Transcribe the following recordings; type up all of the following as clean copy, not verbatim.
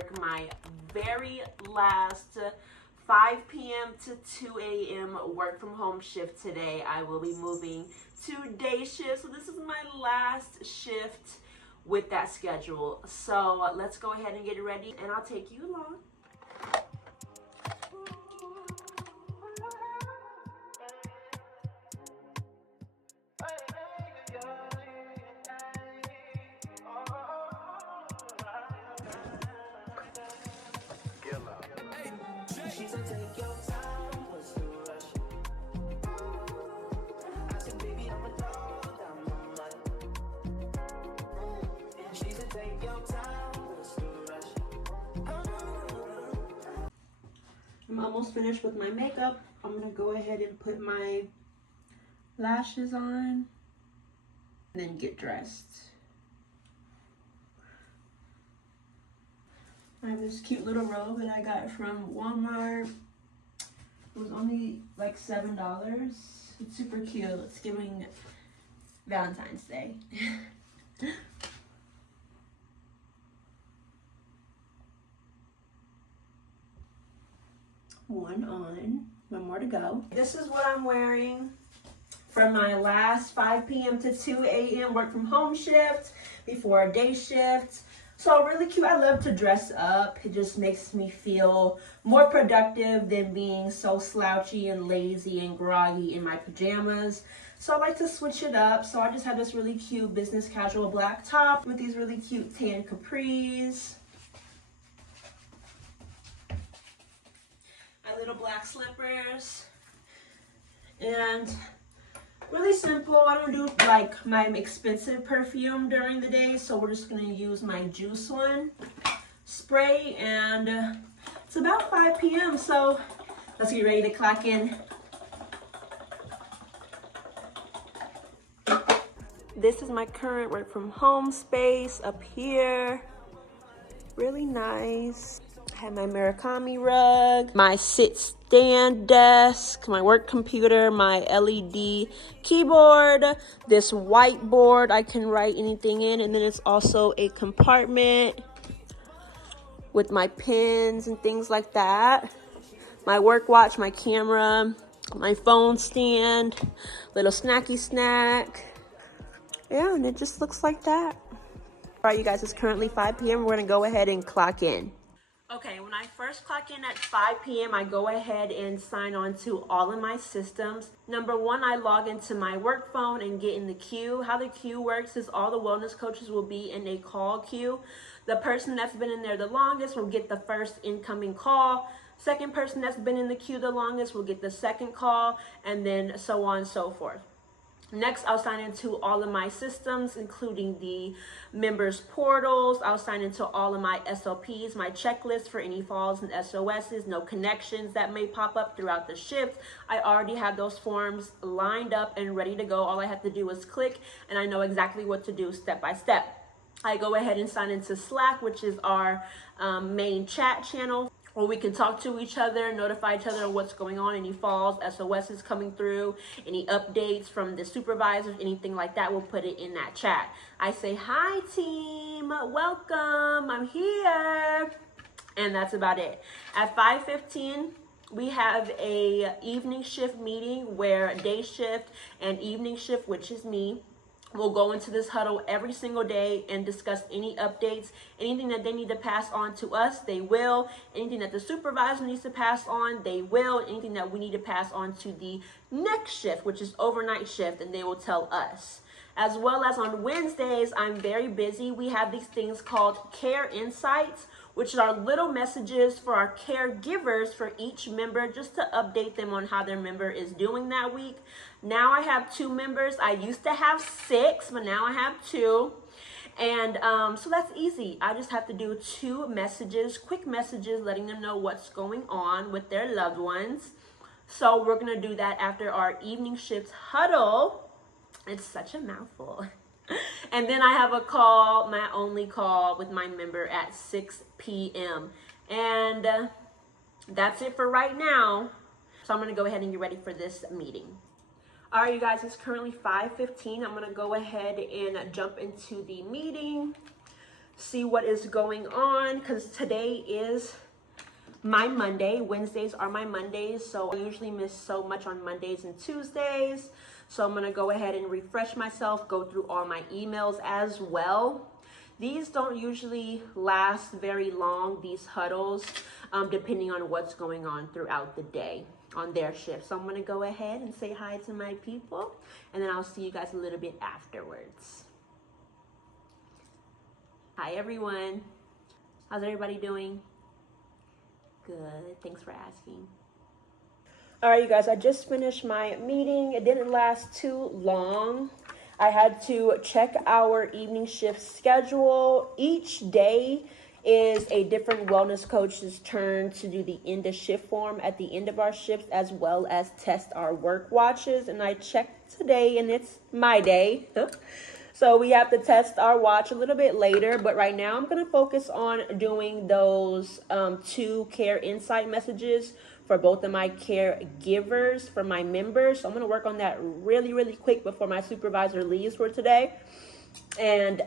work my very last 5 p.m. to 2 a.m. work from home shift today. I will be moving to day shift. So this is my last shift with that schedule. So let's go ahead and get ready and I'll take you along. I'm almost finished with my makeup. I'm gonna go ahead and put my lashes on and then get dressed. I have this cute little robe that I got from Walmart. It was only like $7. It's super cute. It's giving Valentine's Day. One on, one more to go. This is what I'm wearing for my last 5 p.m. to 2 a.m. work from home shift before a day shift. So really cute. I love to dress up. It just makes me feel more productive than being so slouchy and lazy and groggy in my pajamas. So I like to switch it up. So I just have this really cute business casual black top with these really cute tan capris. My little black slippers. And really simple. I don't do like my expensive perfume during the day, so we're just gonna use my Juice One spray, and it's about 5 p.m. so let's get ready to clock in. This is my current work from home space up here. Really nice. I have my Murakami rug, my sit-stand desk, my work computer, my LED keyboard, this whiteboard I can write anything in, and then it's also a compartment with my pens and things like that. My work watch, my camera, my phone stand, little snacky snack. Yeah, and it just looks like that. All right, you guys, it's currently 5 p.m. We're gonna go ahead and clock in. Okay, when I first clock in at 5 p.m., I go ahead and sign on to all of my systems. Number one, I log into my work phone and get in the queue. How the queue works is all the wellness coaches will be in a call queue. The person that's been in there the longest will get the first incoming call. Second person that's been in the queue the longest will get the second call, and then so on and so forth. Next, I'll sign into all of my systems, including the members portals. I'll sign into all of my SOPs, my checklist for any falls and SOSs, no connections that may pop up throughout the shift. I already have those forms lined up and ready to go. All I have to do is click, and I know exactly what to do step by step. I go ahead and sign into Slack, which is our main chat channel, where we can talk to each other, notify each other of what's going on, any falls, SOSs coming through, any updates from the supervisors, anything like that, we'll put it in that chat. I say, hi team, welcome, I'm here. And that's about it. At 5:15, we have a evening shift meeting where day shift and evening shift, which is me, we'll go into this huddle every single day and discuss any updates, anything that they need to pass on to us, they will. Anything that the supervisor needs to pass on, they will. Anything that we need to pass on to the next shift, which is overnight shift, and they will tell us. As well as on Wednesdays, I'm very busy. We have these things called Care Insights, which are little messages for our caregivers for each member, just to update them on how their member is doing that week. Now I have 2 members. I used to have 6, but now I have 2. And so that's easy. I just have to do 2 messages, quick messages, letting them know what's going on with their loved ones. So we're gonna do that after our evening shift huddle. It's such a mouthful. And then I have a call, my only call with my member at 6 p.m. And that's it for right now. So I'm gonna go ahead and get ready for this meeting. All right, you guys, it's currently 5:15. I'm gonna go ahead and jump into the meeting. see what is going on, because today is my Monday. Wednesdays are my Mondays, so I usually miss so much on Mondays and Tuesdays. So I'm gonna go ahead and refresh myself, go through all my emails as well. These don't usually last very long, these huddles, depending on what's going on throughout the day on their shift. So I'm gonna go ahead and say hi to my people, and then I'll see you guys a little bit afterwards. Hi everyone, how's everybody doing? Good, thanks for asking. All right, you guys, I just finished my meeting. It didn't last too long. I had to check our evening shift schedule. Each day is a different wellness coach's turn to do the end of shift form at the end of our shifts, as well as test our work watches. And I checked today, and it's my day. So we have to test our watch a little bit later, but right now I'm going to focus on doing those 2 care insight messages for both of my caregivers, for my members. So I'm going to work on that really quick before my supervisor leaves for today, and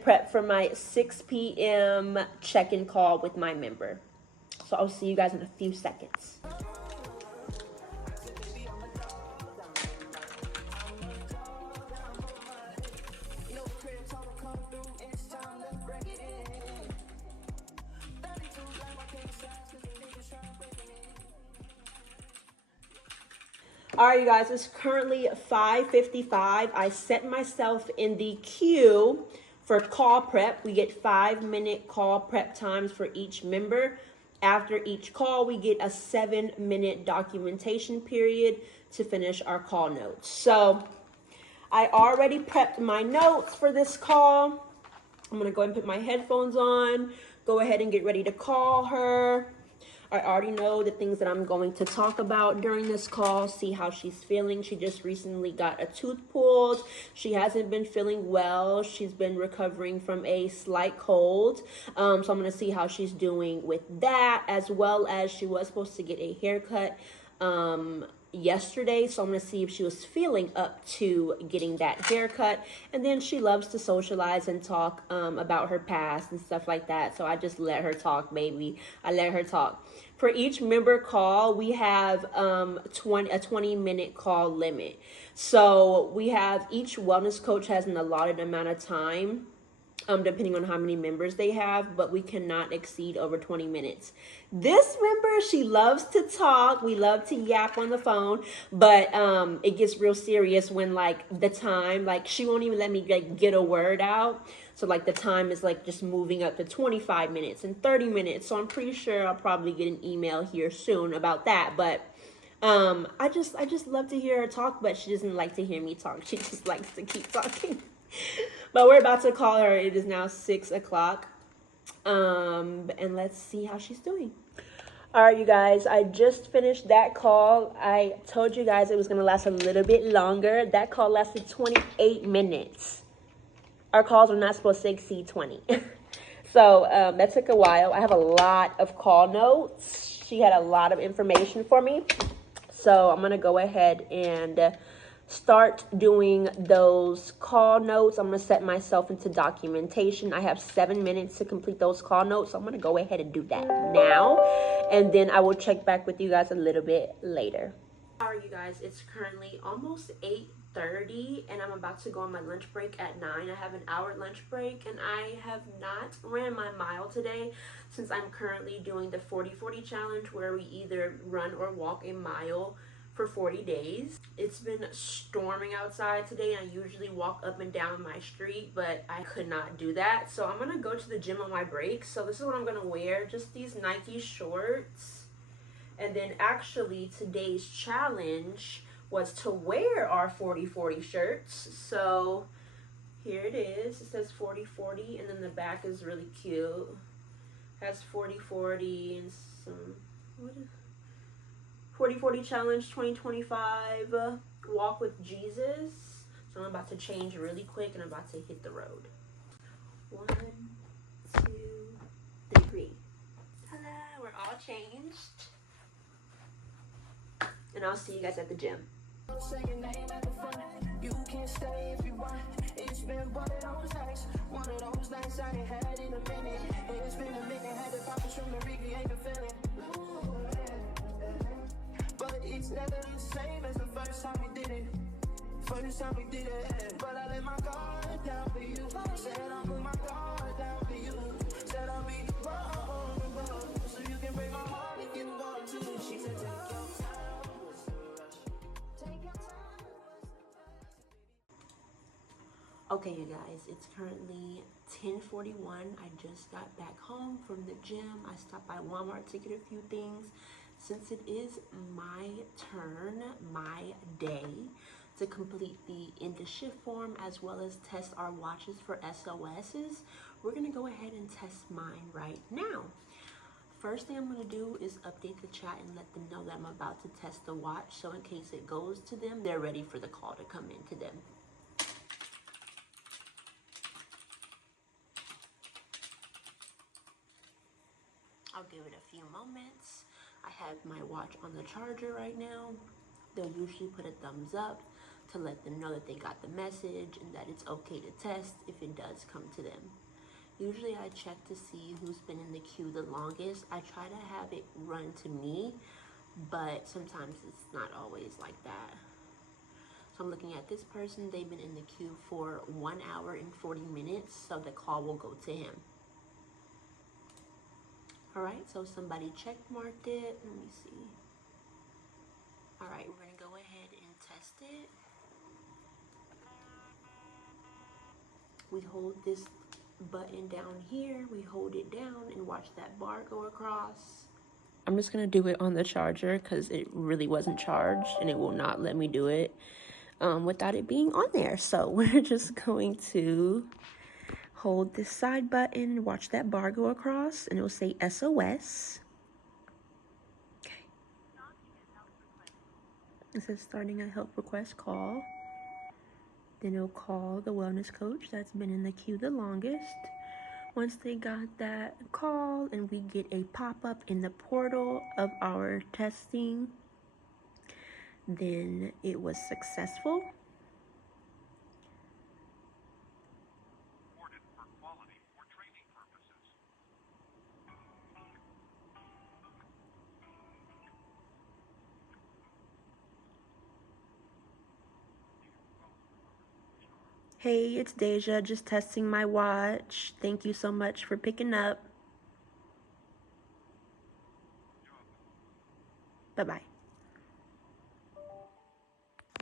prep for my 6 p.m. check-in call with my member. So I'll see you guys in a few seconds. All right, you guys, it's currently 5:55. I set myself in the queue for call prep. We get 5-minute call prep times for each member. After each call, we get a 7-minute documentation period to finish our call notes. So I already prepped my notes for this call. I'm gonna go ahead and put my headphones on, go ahead and get ready to call her. I already know the things that I'm going to talk about during this call, see how she's feeling. She just recently got a tooth pulled. She hasn't been feeling well. She's been recovering from a slight cold. So I'm going to see how she's doing with that, as well as she was supposed to get a haircut yesterday, so I'm going to see if she was feeling up to getting that haircut. And then she loves to socialize and talk about her past and stuff like that, so I just let her talk, baby. I let her talk. For each member call, we have a 20-minute call limit. So we have, each wellness coach has an allotted amount of time, depending on how many members they have, but we cannot exceed over 20 minutes. This member, she loves to talk. We love to yap on the phone, but it gets real serious when like the time, like she won't even let me like get a word out. So like the time is like just moving up to 25 minutes and 30 minutes. So I'm pretty sure I'll probably get an email here soon about that. But I just love to hear her talk, but she doesn't like to hear me talk. She just likes to keep talking. But we're about to call her. It is now 6 o'clock. And let's see how she's doing. All right, you guys, I just finished that call. I told you guys it was going to last a little bit longer. That call lasted 28 minutes. Our calls are not supposed to exceed 20. So that took a while. I have a lot of call notes. She had a lot of information for me. So I'm going to go ahead and start doing those call notes. I'm going to set myself into documentation. I have 7 minutes to complete those call notes. So I'm going to go ahead and do that now. And then I will check back with you guys a little bit later. All right, you guys, it's currently almost 8:30 and I'm about to go on my lunch break at 9. I have an hour lunch break and I have not ran my mile today since I'm currently doing the 40-40 challenge, where we either run or walk a mile for 40 days. It's been storming outside today and I usually walk up and down my street, but I could not do that. So I'm gonna go to the gym on my break. So this is what I'm gonna wear, just these Nike shorts. And then actually today's challenge was to wear our 40-40 shirts. So here it is. It says 40-40 and then the back is really cute. It has 40-40 and some, what is 40-40 challenge 2025 walk with Jesus. So I'm about to change really quick and I'm about to hit the road. 1, 2, 3. Ta-da! We're all changed. And I'll see you guys at the gym. It's been one of those nights I ain't had in a minute. It's been a minute, had the poppers from the recreate the feeling. But it's never the same as the first time we did it. First time we did it, but I let my guard down for you. Said I'll put my guard down for you. Said I'll be wrong, so you can break my heart if you want to. She said take your time, what's the rush? Take your time, what's the rush? Okay, you guys, it's currently 10:41. I just got back home from the gym. I stopped by Walmart to get a few things. Since it is my turn, my day, to complete the end of shift form as well as test our watches for SOSs, we're gonna go ahead and test mine right now. First thing I'm gonna do is update the chat and let them know that I'm about to test the watch, so in case it goes to them, they're ready for the call to come in to them. I'll give it a few moments. I have my watch on the charger right now. They'll usually put a thumbs up to let them know that they got the message and that it's okay to test if it does come to them. Usually I check to see who's been in the queue the longest. I try to have it run to me, but sometimes it's not always like that. So I'm looking at this person. They've been in the queue for 1 hour and 40 minutes, so the call will go to him. All right, so somebody check marked it. Let me see. All right, we're gonna go ahead and test it. We hold this button down here, we hold it down and watch that bar go across. I'm just gonna do it on the charger because it really wasn't charged and it will not let me do it without it being on there. So we're just going to hold this side button, watch that bar go across, and it will say SOS. Okay. It says starting a help request call. Then it'll call the wellness coach that's been in the queue the longest. Once they got that call and we get a pop-up in the portal of our testing, then it was successful. Hey, it's Deja, just testing my watch. Thank you so much for picking up. Bye-bye.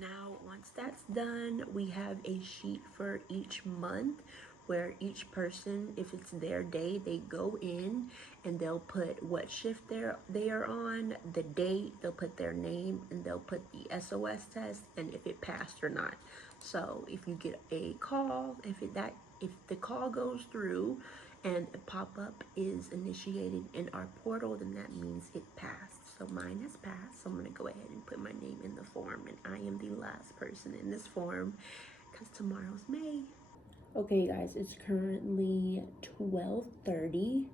Now, once that's done, we have a sheet for each month where each person, if it's their day, they go in and they'll put what shift they are on, the date, they'll put their name, and they'll put the SOS test and if it passed or not. So if you get a call, if the call goes through and a pop-up is initiated in our portal, then that means it passed. So mine has passed, so I'm gonna go ahead and put my name in the form, and I am the last person in this form because tomorrow's May. Okay guys, it's currently 12:30.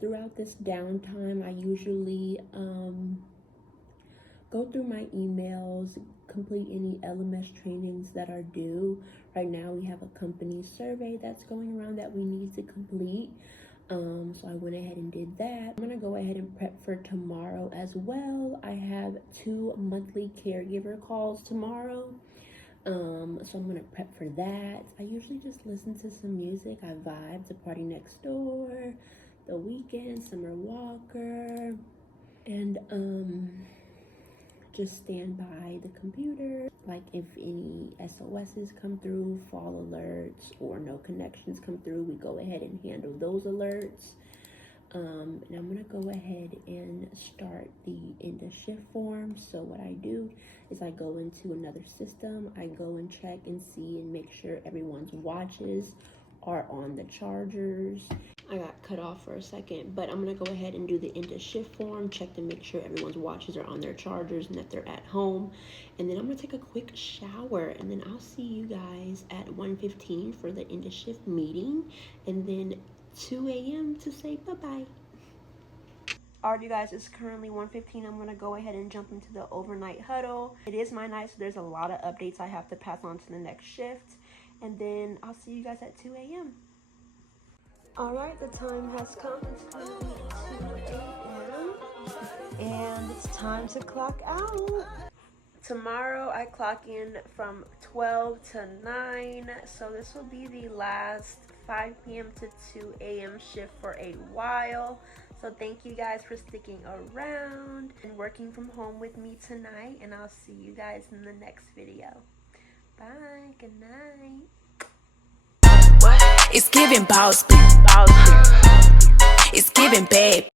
Throughout this downtime, I usually go through my emails, complete any LMS trainings that are due. Right now we have a company survey that's going around that we need to complete. So I went ahead and did that. I'm gonna go ahead and prep for tomorrow as well. I have 2 monthly caregiver calls tomorrow. So I'm gonna prep for that. I usually just listen to some music. I vibe to Party Next Door, The Weeknd, Summer Walker, and just stand by the computer. Like if any SOSs come through, fall alerts, or no connections come through, we go ahead and handle those alerts. And I'm gonna go ahead and start the end of shift form. So what I do is I go into another system, I go and check and see and make sure everyone's watches are on the chargers. I got cut off for a second, but I'm gonna go ahead and do the end of shift form, check to make sure everyone's watches are on their chargers and that they're at home. And then I'm gonna take a quick shower, and then I'll see you guys at 1:15 for the end of shift meeting, and then 2 a.m. to say bye-bye. Alright, you guys, it's currently 1:15. I'm gonna go ahead and jump into the overnight huddle. It is my night, so there's a lot of updates I have to pass on to the next shift. and then I'll see you guys at 2 a.m. Alright, the time has come. It's currently 2 a.m. and it's time to clock out. Tomorrow I clock in from 12 to 9, so this will be the last 5 p.m. to 2 a.m. shift for a while. So thank you guys for sticking around and working from home with me tonight, and I'll see you guys in the next video. Bye, good night. It's giving boss, it's giving bad.